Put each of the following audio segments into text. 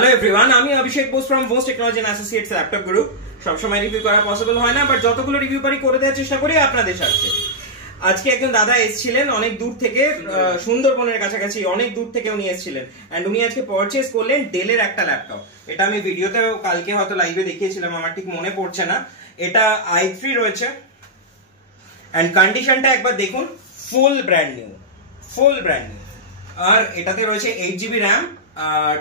Hello everyone, আমি Abhishek Bose from Bose technology and associates laptop group. সবসময় review করা পসিবল হয় না, বাট যতগুলো রিভিউ পারি করে দেওয়ার চেষ্টা করি আপনাদের সাথে। আজকে একজন দাদা এসেছিলেন অনেক দূর থেকে, সুন্দরবনের কাছাকাছি অনেক দূর থেকে উনি এসেছিলেন, এন্ড উনি আজকে পারচেজ করলেন ডেলের একটা ল্যাপটপ। এটা আমি ভিডিওতে কালকে হয়তো লাইভে দেখিয়েছিলাম, আমার ঠিক মনে পড়ছে না। এটা i3 রয়েছে, এন্ড কন্ডিশনটা একবার দেখুন, ফুল ব্র্যান্ড নিউ। আর এটাতে রয়েছে 8GB RAM,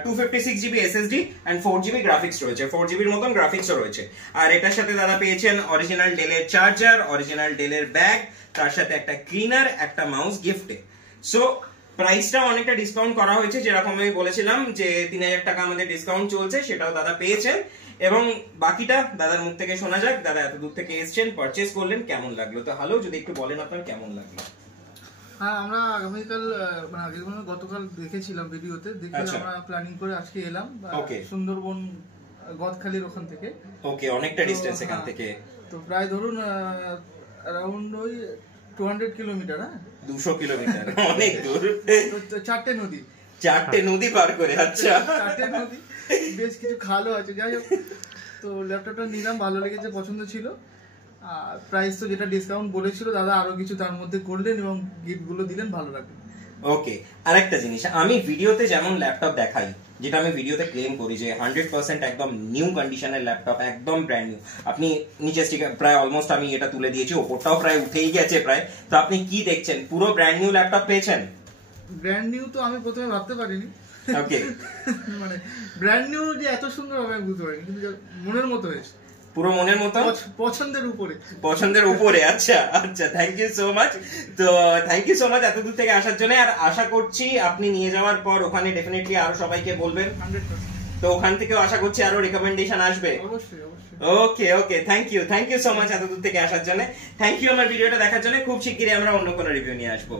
256GB SSD and 4GB graphics রয়েছে। 4GB এর মতন গ্রাফিক্সও রয়েছে। আর এটার সাথে দাদা পেয়েছেন অরিজিনাল ডেলের চার্জার, অরিজিনাল ডেলের ব্যাগ, তার সাথে একটা ক্লিনার, একটা মাউস গিফটে। সো প্রাইসটা অনেকটা ডিসকাউন্ট করা হয়েছে, যেরকম আমি বলেছিলাম যে 3000 টাকা আমাদের ডিসকাউন্ট চলছে, সেটাও দাদা পেয়েছেন। এবং বাকিটা দাদার মুখ থেকে শোনা যাক। দাদা এত দূর থেকে এসেছেন, পারচেজ করলেন, কেমন লাগলো? তো হ্যালো, যদি একটু বলেন আপনার কেমন লাগলো। হ্যাঁ, আমরা আগামীকাল গতকাল দেখেছিলাম ভিডিওতে, দেখে আমরা প্ল্যানিং করে আজকে এলাম সুন্দরবন গদখালির ওখান থেকে। ওকে, অনেকটা ডিসটেন্স এখান থেকে, তো প্রায় ধরুন অ্যারাউন্ড ওই 200 কিলোমিটার। হ্যাঁ, 200 কিলোমিটার, অনেক দূর। চারটে নদী পার করে। আচ্ছা, চারটে নদী, বেশ কিছু খালও আছে। যাই হোক, তো ল্যাপটপটা নিলাম, ভালো লেগেছে, পছন্দ ছিল। প্রাইস তো যেটা ডিসকাউন্ট বলেছিল দাদা, আরো কিছু তার মধ্যে করলেন এবং গিফট গুলো দিলেন, ভালো লাগলো। ওকে, আরেকটা জিনিস, আমি ভিডিওতে যেমন ল্যাপটপ দেখাই, যেটা আমি ভিডিওতে ক্লেম করি যে 100% একদম নিউ কন্ডিশনের ল্যাপটপ, একদম ব্র্যান্ড নিউ। আপনি নিচে প্রায় অলমোস্ট আমি এটা তুলে দিয়েছি, ওপরটাও প্রায় উঠেই গেছে প্রায়। তো আপনি কি দেখছেন, পুরো ব্র্যান্ড নিউ ল্যাপটপ পেয়েছেন? ব্র্যান্ড নিউ তো আমি প্রথমে ভাবতে পারিনি। ওকে, মানে ব্র্যান্ড নিউ যে এত সুন্দর হবে আমি বুঝতে পারিনি, কিন্তু মনের মতো হয়েছে, পুরো মনের মতো, পছন্দের উপরে। আচ্ছা, থ্যাংক ইউ সো মাচ। তো থ্যাংক ইউ সো মাচ এত দূর থেকে আসার জন্য। আর আশা করছি আপনি নিয়ে যাওয়ার পর ওখানে ডেফিনেটলি আরো সবাইকে বলবেন। 100%। তো ওখান থেকেও আশা করছি আরো রিকমেন্ডেশন আসবে। অবশ্যই। ওকে, থ্যাংক ইউ সো মাচ এত দূর থেকে আসার জন্য। থ্যাংক ইউ আমার ভিডিওটা দেখার জন্য। খুব শিগগিরই আমরা অন্য কোনো রিভিউ নিয়ে আসবো।